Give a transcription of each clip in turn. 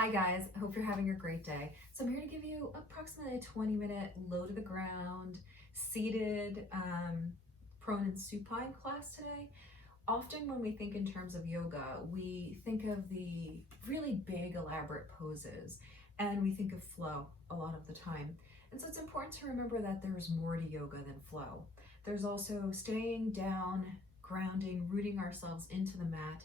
Hi guys, I hope you're having a great day. So I'm here to give you approximately a 20-minute low to the ground, seated, prone and supine class today. Often when we think in terms of yoga, we think of the really big elaborate poses and we think of flow a lot of the time. And so it's important to remember that there's more to yoga than flow. There's also staying down, grounding, rooting ourselves into the mat,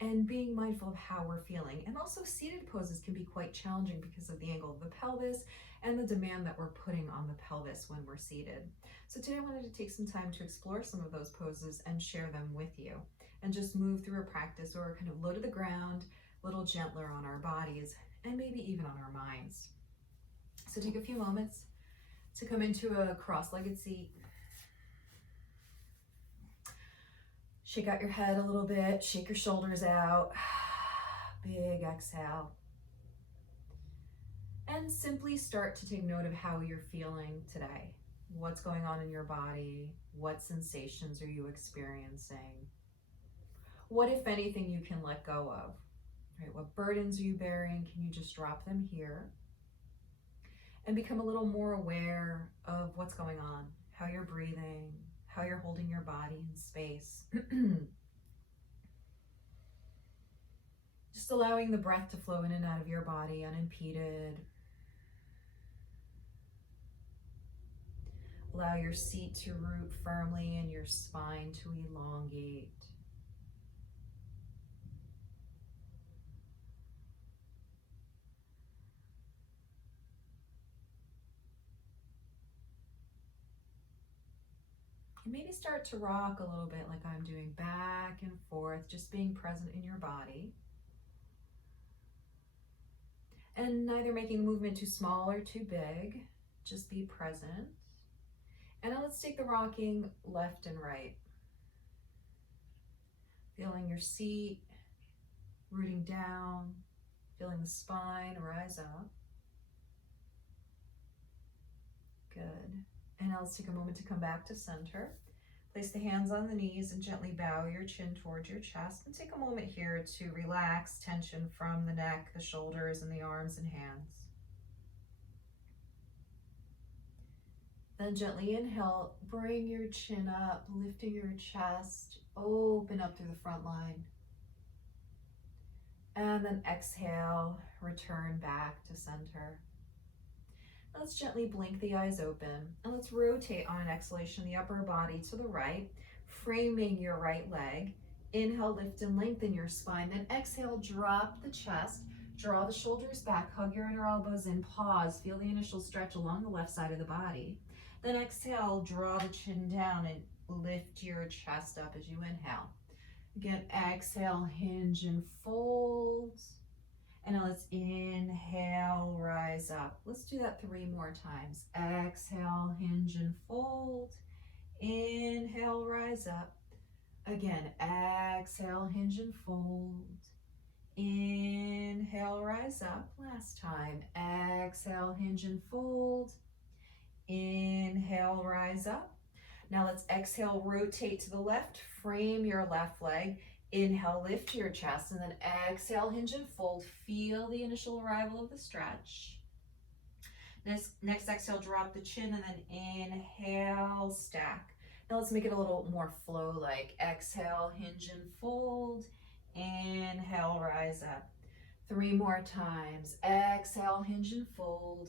and being mindful of how we're feeling. And also seated poses can be quite challenging because of the angle of the pelvis and the demand that we're putting on the pelvis when we're seated. So today I wanted to take some time to explore some of those poses and share them with you and just move through a practice where we're kind of low to the ground, a little gentler on our bodies, and maybe even on our minds. So take a few moments to come into a cross-legged seat. Shake out your head a little bit, shake your shoulders out. Big exhale. And simply start to take note of how you're feeling today. What's going on in your body? What sensations are you experiencing? What, if anything, you can let go of? Right? What burdens are you bearing? Can you just drop them here? And become a little more aware of what's going on, how you're breathing, how you're holding your body in space. Just allowing the breath to flow in and out of your body unimpeded. Allow your seat to root firmly and your spine to elongate. And maybe start to rock a little bit like I'm doing, back and forth, just being present in your body. And neither making the movement too small or too big, just be present. And now let's take the rocking left and right. Feeling your seat rooting down, feeling the spine rise up. Good. And now let's take a moment to come back to center. Place the hands on the knees and gently bow your chin towards your chest. And take a moment here to relax tension from the neck, the shoulders, and the arms and hands. Then gently inhale, bring your chin up, lifting your chest, open up through the front line. And then exhale, return back to center. Let's gently blink the eyes open, and let's rotate on an exhalation the upper body to the right, framing your right leg. Inhale, lift and lengthen your spine, then exhale, drop the chest, draw the shoulders back, hug your inner elbows in, pause, feel the initial stretch along the left side of the body. Then exhale, draw the chin down and lift your chest up as you inhale. Again, exhale, hinge and fold. And now let's inhale, rise up. Let's do that 3 more times. Exhale, hinge and fold. Inhale, rise up. Again, exhale, hinge and fold. Inhale, rise up. Last time. Exhale, hinge and fold. Inhale, rise up. Now let's exhale, rotate to the left, frame your left leg. Inhale, lift your chest, and then exhale, hinge and fold. Feel the initial arrival of the stretch. Next exhale, drop the chin, and then inhale, stack. Now let's make it a little more flow-like. Exhale, hinge and fold. Inhale, rise up. 3 more times. Exhale, hinge and fold.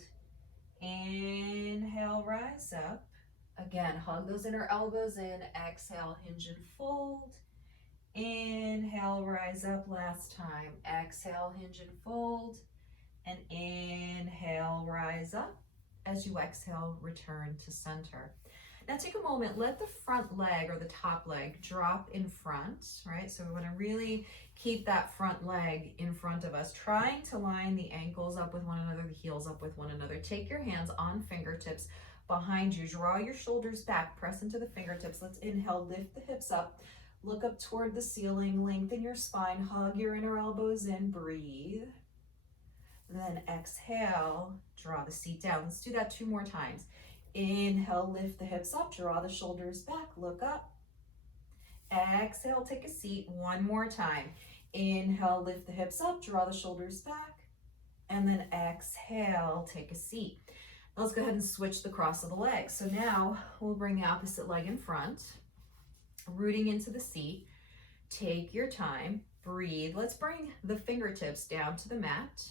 Inhale, rise up. Again, hug those inner elbows in. Exhale, hinge and fold. Inhale, rise up. Last time. Exhale, hinge and fold. And inhale, rise up. As you exhale, return to center. Now take a moment, let the front leg or the top leg drop in front, right? So we want to really keep that front leg in front of us, trying to line the ankles up with one another, the heels up with one another. Take your hands on fingertips behind you. Draw your shoulders back, press into the fingertips. Let's inhale, lift the hips up, look up toward the ceiling, lengthen your spine, hug your inner elbows in, breathe. Then exhale, draw the seat down. Let's do that 2 more times. Inhale, lift the hips up, draw the shoulders back, look up. Exhale, take a seat 1 more time. Inhale, lift the hips up, draw the shoulders back. and then exhale, take a seat. Let's go ahead and switch the cross of the legs. So now we'll bring the opposite leg in front, rooting into the seat. Take your time, breathe. Let's bring the fingertips down to the mat.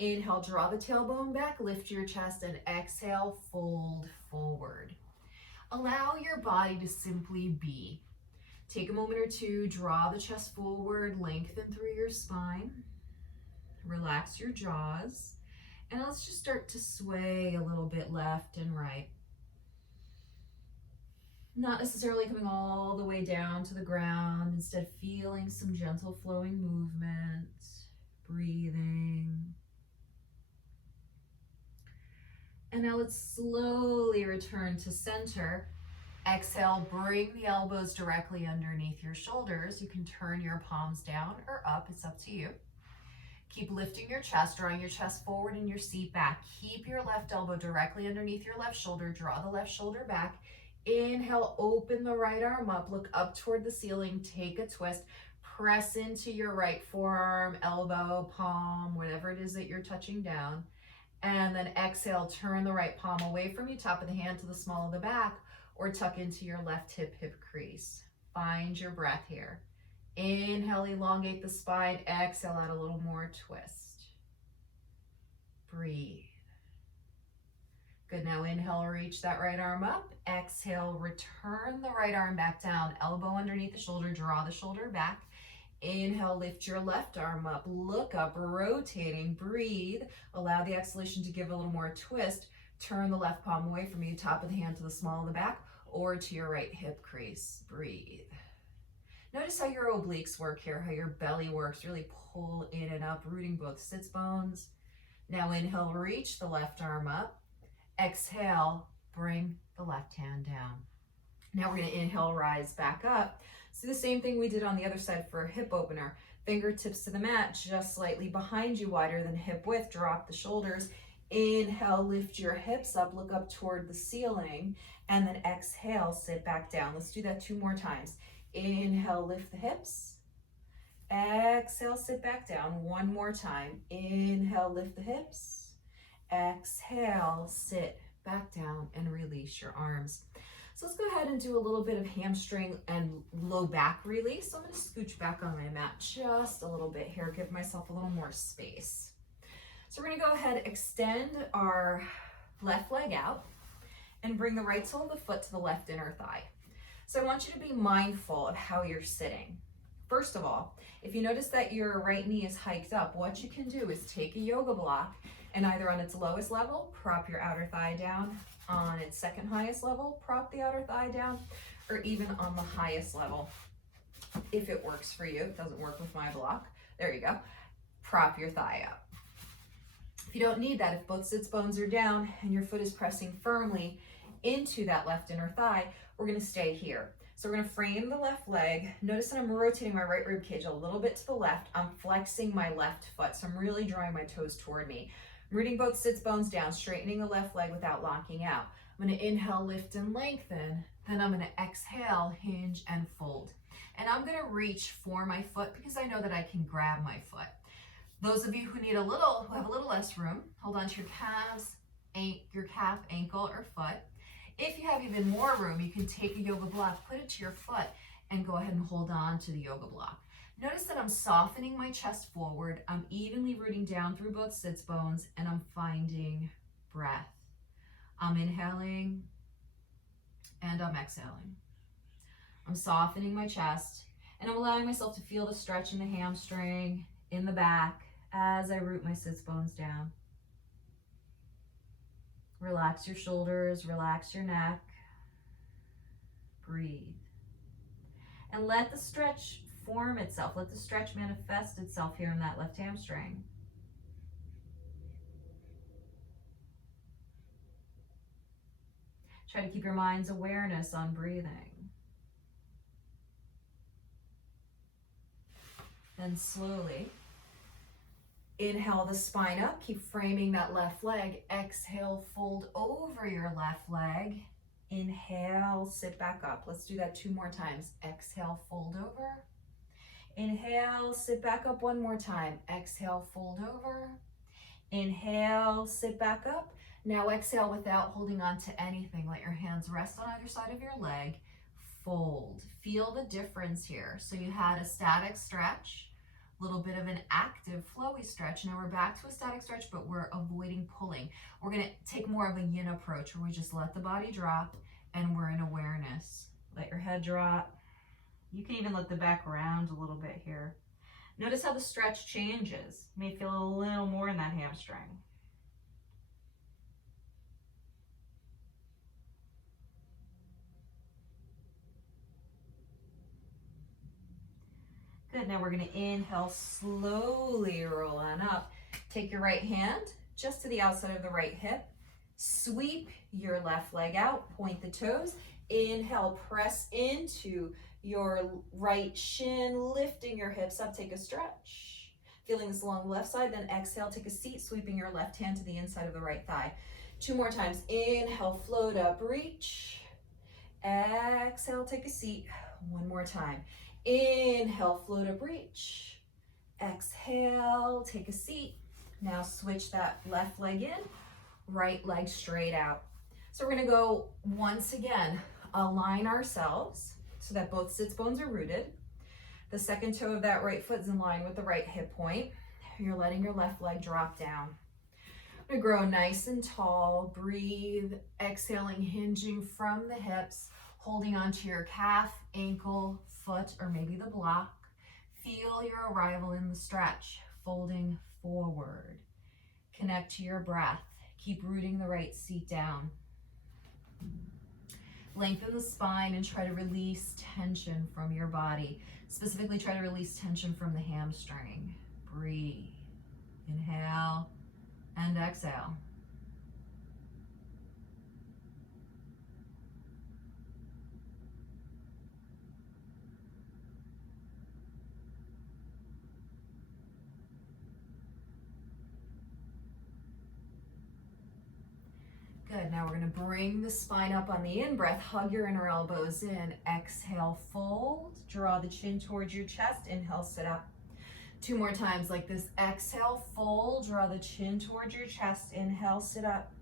Inhale, draw the tailbone back, lift your chest, and exhale, fold forward. Allow your body to simply be. Take a moment or two, draw the chest forward, lengthen through your spine. Relax your jaws. And let's just start to sway a little bit left and right. Not necessarily coming all the way down to the ground, instead feeling some gentle flowing movement, breathing. And now let's slowly return to center. Exhale, bring the elbows directly underneath your shoulders. You can turn your palms down or up, it's up to you. Keep lifting your chest, drawing your chest forward and your seat back. Keep your left elbow directly underneath your left shoulder. Draw the left shoulder back. Inhale, open the right arm up, look up toward the ceiling, take a twist, press into your right forearm, elbow, palm, whatever it is that you're touching down. And then exhale, turn the right palm away from you, top of the hand to the small of the back, or tuck into your left hip crease. Find your breath here. Inhale, elongate the spine. Exhale, add a little more twist. Breathe. Good, now inhale, reach that right arm up. Exhale, return the right arm back down. Elbow underneath the shoulder, draw the shoulder back. Inhale, lift your left arm up, look up, rotating, breathe. Allow the exhalation to give a little more twist. Turn the left palm away from you, top of the hand to the small of the back, or to your right hip crease. Breathe. Notice how your obliques work here, how your belly works. Really pull in and up, rooting both sits bones. Now inhale, reach the left arm up. Exhale, bring the left hand down. Now we're going to inhale, rise back up. So the same thing we did on the other side for a hip opener. Fingertips to the mat, just slightly behind you, wider than hip width. Drop the shoulders. Inhale, lift your hips up, look up toward the ceiling, and then exhale, sit back down. Let's do that 2 more times. Inhale, lift the hips. Exhale, sit back down. 1 more time. Inhale, lift the hips. Exhale, sit back down and release your arms. So let's go ahead and do a little bit of hamstring and low back release. So I'm going to scooch back on my mat just a little bit here, give myself a little more space. So we're going to go ahead, extend our left leg out and bring the right sole of the foot to the left inner thigh. So I want you to be mindful of how you're sitting. First of all, if you notice that your right knee is hiked up, what you can do is take a yoga block and either on its lowest level, prop your outer thigh down. On its second highest level, prop the outer thigh down, or even on the highest level, if it works for you. It doesn't work with my block. There you go. Prop your thigh up. If you don't need that, if both sits bones are down and your foot is pressing firmly into that left inner thigh, we're going to stay here. So we're going to frame the left leg. Notice that I'm rotating my right rib cage a little bit to the left. I'm flexing my left foot, so I'm really drawing my toes toward me. Rooting both sits bones down, straightening the left leg without locking out. I'm going to inhale, lift and lengthen. Then I'm going to exhale, hinge and fold. And I'm going to reach for my foot because I know that I can grab my foot. Those of you who have a little less room, hold on to your calves, your calf, ankle, or foot. If you have even more room, you can take a yoga block, put it to your foot, and go ahead and hold on to the yoga block. Notice that I'm softening my chest forward. I'm evenly rooting down through both sits bones, and I'm finding breath. I'm inhaling, and I'm exhaling. I'm softening my chest, and I'm allowing myself to feel the stretch in the hamstring, in the back, as I root my sits bones down. Relax your shoulders, relax your neck. Breathe. And let the stretch form itself. Let the stretch manifest itself here in that left hamstring. Try to keep your mind's awareness on breathing. Then slowly inhale the spine up, keep framing that left leg. Exhale, fold over your left leg. Inhale, sit back up. Let's do that 2 more times. Exhale, fold over. Inhale, sit back up 1 more time. Exhale, fold over. Inhale, sit back up. Now exhale without holding on to anything. Let your hands rest on either side of your leg. Fold. Feel the difference here. So you had a static stretch, a little bit of an active flowy stretch. Now we're back to a static stretch, but we're avoiding pulling. We're going to take more of a yin approach where we just let the body drop and we're in awareness. Let your head drop. You can even let the back round a little bit here. Notice how the stretch changes. You may feel a little more in that hamstring. Good, now we're gonna inhale, slowly roll on up. Take your right hand just to the outside of the right hip. Sweep your left leg out, point the toes. Inhale, press into your right shin, lifting your hips up, take a stretch. Feeling this along the left side, then exhale, take a seat, sweeping your left hand to the inside of the right thigh. 2 more times, inhale, float up, reach. Exhale, take a seat, 1 more time. Inhale, float up, reach. Exhale, take a seat. Now switch that left leg in, right leg straight out. So we're gonna go once again, align ourselves so that both sits bones are rooted. The second toe of that right foot is in line with the right hip point. You're letting your left leg drop down. I'm gonna grow nice and tall, breathe, exhaling, hinging from the hips, holding onto your calf, ankle, foot, or maybe the block. Feel your arrival in the stretch, folding forward. Connect to your breath. Keep rooting the right seat down. Lengthen the spine and try to release tension from your body. Specifically, try to release tension from the hamstring. Breathe. Inhale and exhale. Good, now we're gonna bring the spine up on the in-breath, hug your inner elbows in, exhale, fold, draw the chin towards your chest, inhale, sit up. 2 more times like this, exhale, fold, draw the chin towards your chest, inhale, sit up.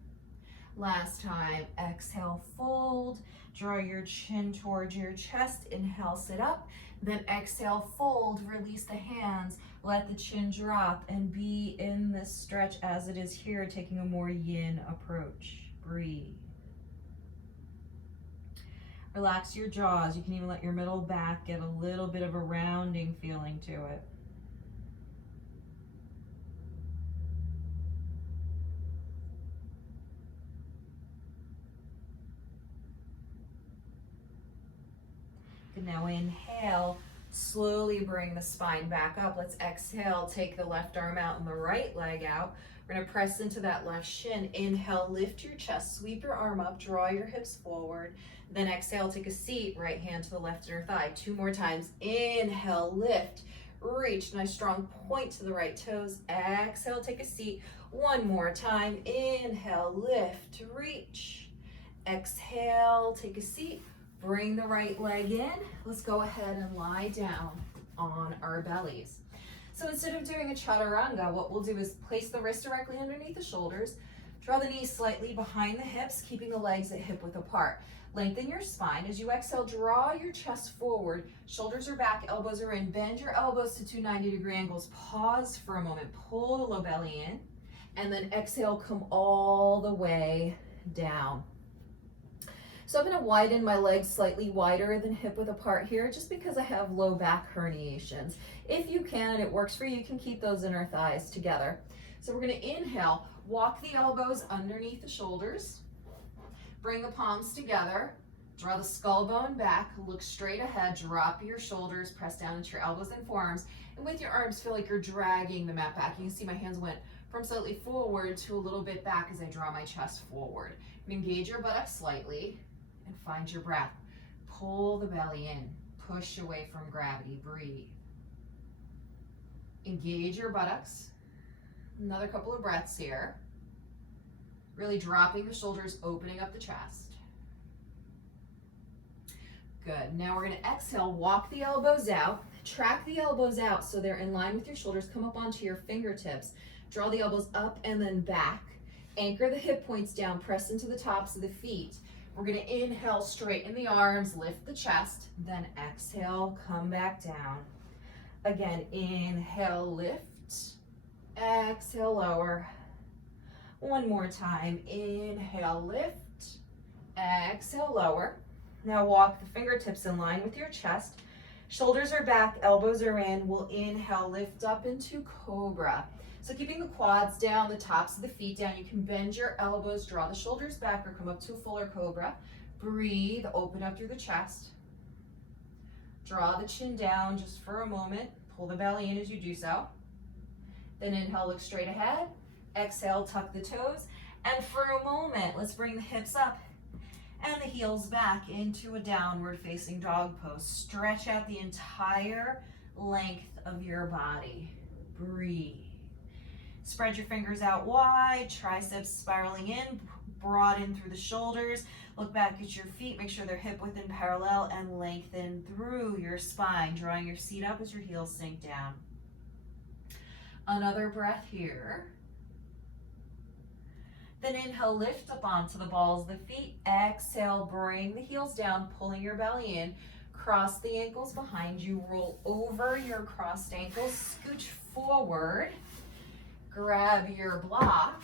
Last time, exhale, fold, draw your chin towards your chest, inhale, sit up. Then exhale, fold, release the hands, let the chin drop, and be in this stretch as it is here, taking a more yin approach. Breathe. Relax your jaws. You can even let your middle back get a little bit of a rounding feeling to it. Good, now inhale, slowly bring the spine back up. Let's exhale, take the left arm out and the right leg out. We're gonna press into that left shin. Inhale, lift your chest, sweep your arm up, draw your hips forward. Then exhale, take a seat, right hand to the left inner thigh. 2 more times. Inhale, lift, reach, nice strong point to the right toes. Exhale, take a seat. 1 more time. Inhale, lift, reach. Exhale, take a seat. Bring the right leg in. Let's go ahead and lie down on our bellies. So instead of doing a chaturanga, what we'll do is place the wrist directly underneath the shoulders, draw the knees slightly behind the hips, keeping the legs at hip width apart. Lengthen your spine. As you exhale, draw your chest forward. Shoulders are back, elbows are in. Bend your elbows to 2 90-degree angles. Pause for a moment. Pull the low belly in. And then exhale, come all the way down. So I'm gonna widen my legs slightly wider than hip width apart here, just because I have low back herniations. If you can, and it works for you, you can keep those inner thighs together. So we're gonna inhale, walk the elbows underneath the shoulders, bring the palms together, draw the skull bone back, look straight ahead, drop your shoulders, press down into your elbows and forearms, and with your arms, feel like you're dragging the mat back. You can see my hands went from slightly forward to a little bit back as I draw my chest forward. Engage your buttocks slightly, and find your breath. Pull the belly in, push away from gravity, breathe. Engage your buttocks. Another couple of breaths here. Really dropping the shoulders, opening up the chest. Good, now we're gonna exhale, walk the elbows out, track the elbows out so they're in line with your shoulders, come up onto your fingertips. Draw the elbows up and then back. Anchor the hip points down, press into the tops of the feet. We're gonna inhale, straighten the arms, lift the chest, then exhale, come back down. Again, inhale, lift, exhale, lower. One more time, inhale, lift, exhale, lower. Now walk the fingertips in line with your chest. Shoulders are back, elbows are in. We'll inhale, lift up into cobra. So keeping the quads down, the tops of the feet down. You can bend your elbows, draw the shoulders back, or come up to a fuller cobra. Breathe, open up through the chest. Draw the chin down just for a moment. Pull the belly in as you do so. Then inhale, look straight ahead. Exhale, tuck the toes. And for a moment, let's bring the hips up and the heels back into a downward facing dog pose. Stretch out the entire length of your body. Breathe. Spread your fingers out wide, triceps spiraling in, broaden through the shoulders. Look back at your feet, make sure they're hip width and parallel, and lengthen through your spine, drawing your seat up as your heels sink down. Another breath here. Then inhale, lift up onto the balls of the feet. Exhale, bring the heels down, pulling your belly in. Cross the ankles behind you, roll over your crossed ankles, scooch forward. Grab your block,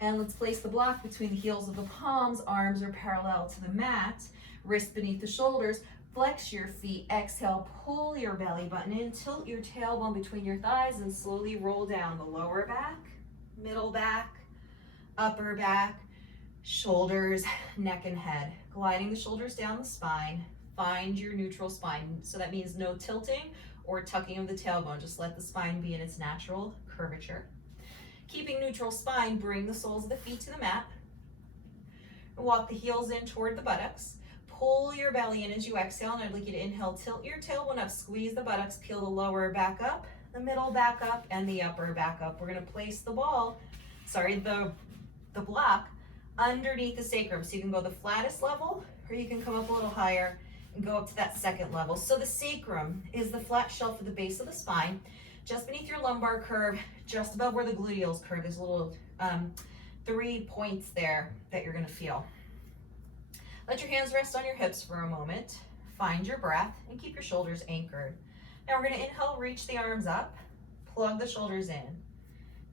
and let's place the block between the heels of the palms. Arms are parallel to the mat, wrists beneath the shoulders. Flex your feet, exhale, pull your belly button in, tilt your tailbone between your thighs, and slowly roll down the lower back, middle back, upper back, shoulders, neck, and head. Gliding the shoulders down the spine, find your neutral spine. So that means no tilting or tucking of the tailbone. Just let the spine be in its natural curvature. Keeping neutral spine, bring the soles of the feet to the mat. Walk the heels in toward the buttocks. Pull your belly in as you exhale, and I'd like you to inhale, tilt your tailbone up, squeeze the buttocks, peel the lower back up, the middle back up, and the upper back up. We're gonna place the block underneath the sacrum. So you can go the flattest level, or you can come up a little higher and go up to that second level. So the sacrum is the flat shelf at the base of the spine, just beneath your lumbar curve, just above where the gluteals curve. There's a little 3 points there that you're gonna feel. Let your hands rest on your hips for a moment. Find your breath and keep your shoulders anchored. Now we're gonna inhale, reach the arms up, plug the shoulders in.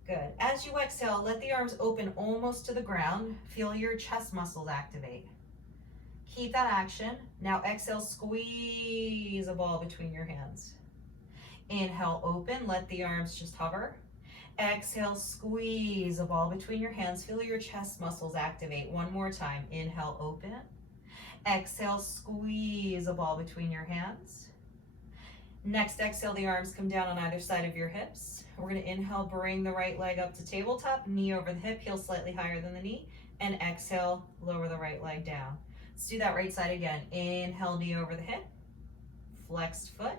Good. As you exhale, let the arms open almost to the ground. Feel your chest muscles activate. Keep that action. Now exhale, squeeze a ball between your hands. Inhale, open, let the arms just hover. Exhale, squeeze a ball between your hands. Feel your chest muscles activate. One more time. Inhale, open. Exhale, squeeze a ball between your hands. Next exhale, the arms come down on either side of your hips. We're gonna inhale, bring the right leg up to tabletop, knee over the hip, heel slightly higher than the knee, and exhale, lower the right leg down. Let's do that right side again. Inhale, knee over the hip, flexed foot.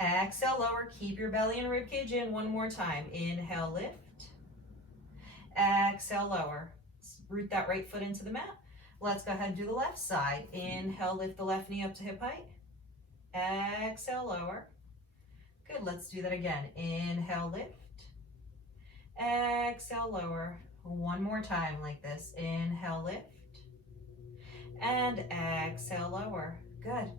Exhale, lower, keep your belly and rib cage in. One more time. Inhale, lift. Exhale, lower. Root that right foot into the mat. Let's go ahead and do the left side. Inhale, lift the left knee up to hip height. Exhale, lower. Good, let's do that again. Inhale, lift. Exhale, lower. One more time like this. Inhale, lift. And exhale, lower. Good.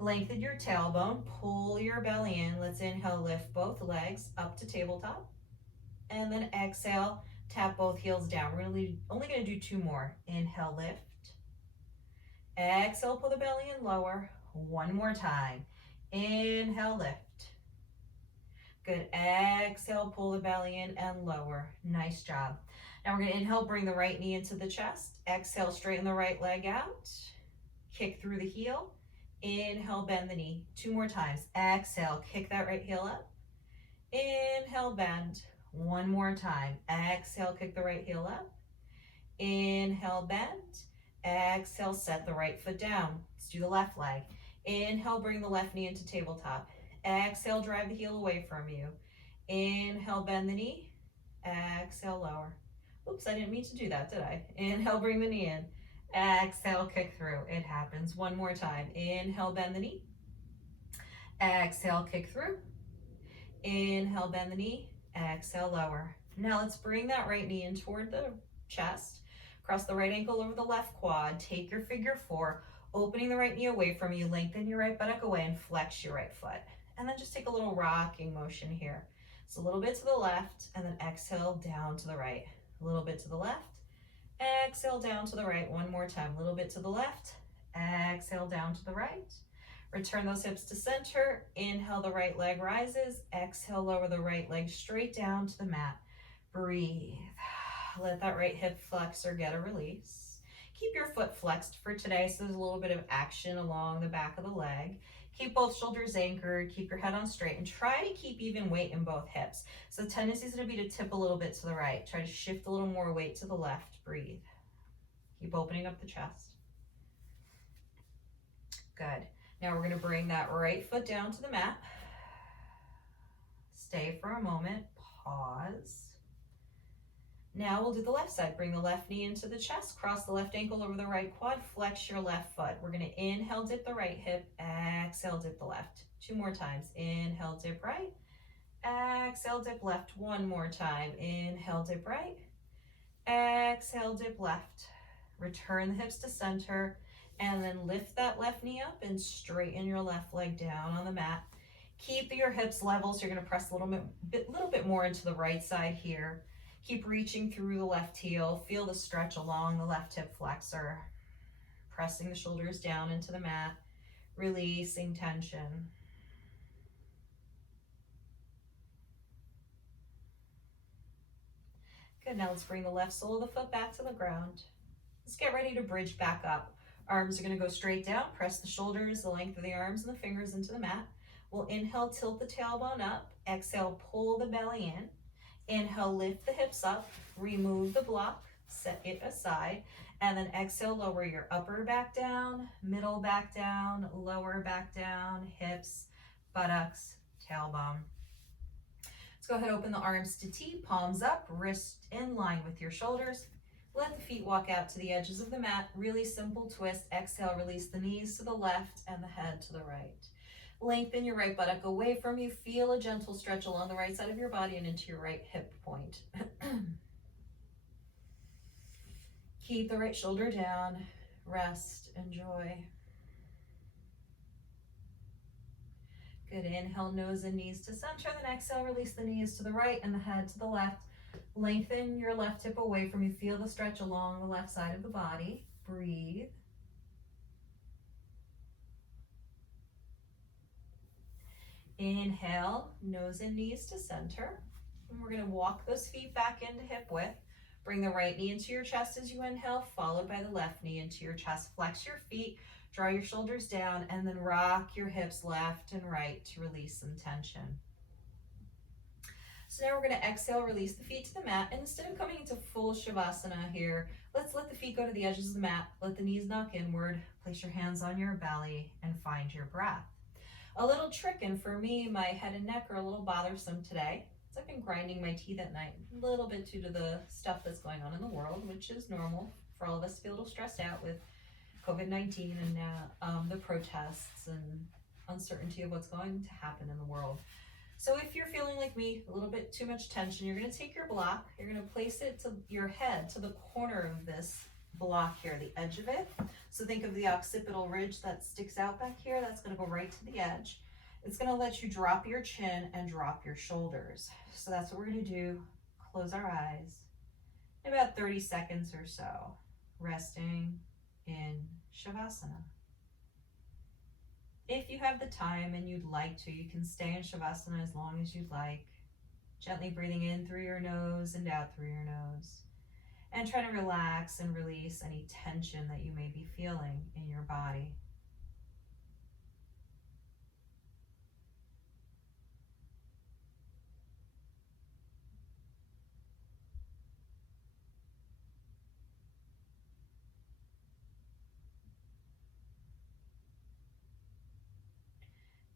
Lengthen your tailbone, pull your belly in. Let's inhale, lift both legs up to tabletop. And then exhale, tap both heels down. We're only gonna do 2 more. Inhale, lift. Exhale, pull the belly in, lower. One more time. Inhale, lift. Good. Exhale, pull the belly in and lower. Nice job. Now we're gonna inhale, bring the right knee into the chest. Exhale, straighten the right leg out. Kick through the heel. Inhale, bend the knee. 2 more times. Exhale, kick that right heel up. Inhale, bend. One more time. Exhale, kick the right heel up. Inhale, bend. Exhale, set the right foot down. Let's do the left leg. Inhale, bring the left knee into tabletop. Exhale, drive the heel away from you. Inhale, bend the knee. Exhale, lower. Oops, I didn't mean to do that, did I? Inhale, bring the knee in. Exhale, kick through. It happens. One more time. Inhale, bend the knee. Exhale, kick through. Inhale, bend the knee. Exhale, lower. Now let's bring that right knee in toward the chest. Cross the right ankle over the left quad. Take your figure four, opening the right knee away from you. Lengthen your right buttock away and flex your right foot. And then just take a little rocking motion here. So a little bit to the left and then exhale down to the right. A little bit to the left. Exhale down to the right. One more time. A little bit to the left. Exhale down to the right. Return those hips to center. Inhale, the right leg rises. Exhale, lower the right leg straight down to the mat. Breathe. Let that right hip flex or get a release. Keep your foot flexed for today, so there's a little bit of action along the back of the leg. Keep both shoulders anchored, keep your head on straight, and try to keep even weight in both hips. So the tendency is going to be to tip a little bit to the right. Try to shift a little more weight to the left. Breathe. Keep opening up the chest. Good. Now we're going to bring that right foot down to the mat. Stay for a moment. Pause. Now we'll do the left side. Bring the left knee into the chest. Cross the left ankle over the right quad. Flex your left foot. We're going to inhale, dip the right hip. Exhale, dip the left. 2 more times. Inhale, dip right. Exhale, dip left. 1 more time. Inhale, dip right. Exhale, dip left. Return the hips to center. And then lift that left knee up and straighten your left leg down on the mat. Keep your hips level, so you're going to press a little bit more into the right side here. Keep reaching through the left heel. Feel the stretch along the left hip flexor. Pressing the shoulders down into the mat, releasing tension. Good, now let's bring the left sole of the foot back to the ground. Let's get ready to bridge back up. Arms are going to go straight down. Press the shoulders, the length of the arms and the fingers into the mat. We'll inhale, tilt the tailbone up. Exhale, pull the belly in. Inhale, lift the hips up. Remove the block, set it aside. And then exhale, lower your upper back down, middle back down, lower back down, hips, buttocks, tailbone. Let's go ahead and open the arms to T, palms up, wrist in line with your shoulders. Let the feet walk out to the edges of the mat. Really simple twist. Exhale, release the knees to the left and the head to the right. Lengthen your right buttock away from you. Feel a gentle stretch along the right side of your body and into your right hip point. Keep the right shoulder down. Rest, enjoy. Good, inhale, nose and knees to center. Then exhale, release the knees to the right and the head to the left. Lengthen your left hip away from you. Feel the stretch along the left side of the body. Breathe. Inhale, nose and knees to center. And we're going to walk those feet back into hip width. Bring the right knee into your chest as you inhale, followed by the left knee into your chest. Flex your feet, draw your shoulders down, and then rock your hips left and right to release some tension. So now we're going to exhale, release the feet to the mat. And instead of coming into full Shavasana here, let's let the feet go to the edges of the mat. Let the knees knock inward. Place your hands on your belly and find your breath. A little trick, and for me, my head and neck are a little bothersome today. I've been grinding my teeth at night, a little bit due to the stuff that's going on in the world, which is normal for all of us to be a little stressed out with COVID-19 and now the protests and uncertainty of what's going to happen in the world. So if you're feeling like me, a little bit too much tension, you're going to take your block, you're going to place it to your head, to the corner of this block here, the edge of it. So think of the occipital ridge that sticks out back here. That's going to go right to the edge. It's going to let you drop your chin and drop your shoulders. So that's what we're going to do. Close our eyes. In about 30 seconds or so, resting in Shavasana. If you have the time and you'd like to, you can stay in Shavasana as long as you'd like. Gently breathing in through your nose and out through your nose. And try to relax and release any tension that you may be feeling in your body.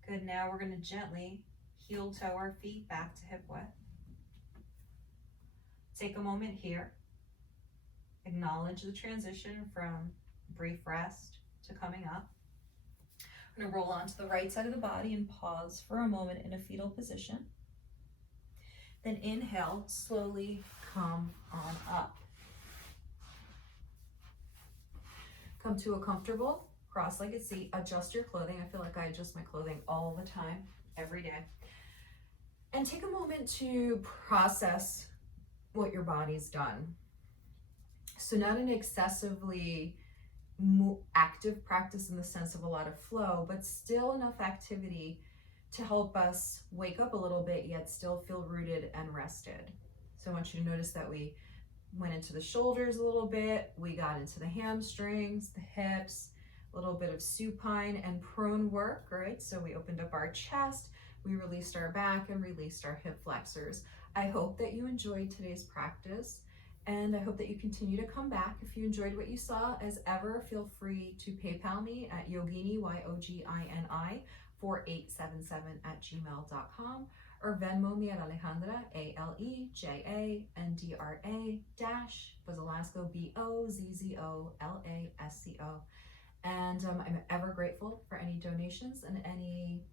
Good, now we're going to gently heel toe our feet back to hip width. Take a moment here. Acknowledge the transition from brief rest to coming up. We're going to roll onto the right side of the body and pause for a moment in a fetal position. Then inhale, slowly come on up. Come to a comfortable cross-legged seat. Adjust your clothing. I feel like I adjust my clothing all the time, every day. And take a moment to process what your body's done. So not an excessively active practice in the sense of a lot of flow, but still enough activity to help us wake up a little bit, yet still feel rooted and rested. So I want you to notice that we went into the shoulders a little bit, we got into the hamstrings, the hips, a little bit of supine and prone work, right? So we opened up our chest, we released our back and released our hip flexors. I hope that you enjoyed today's practice, and I hope that you continue to come back. If you enjoyed what you saw, as ever, feel free to PayPal me at Yogini, YOGINI, 4877@gmail.com, or Venmo me at Alejandra, ALEJANDRA dash Bozzolasco, BOZZOLASCO. And I'm ever grateful for any donations and any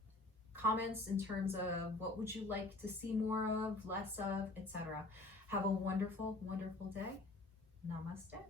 comments in terms of what would you like to see more of, less of, etc. Have a wonderful, wonderful day. Namaste.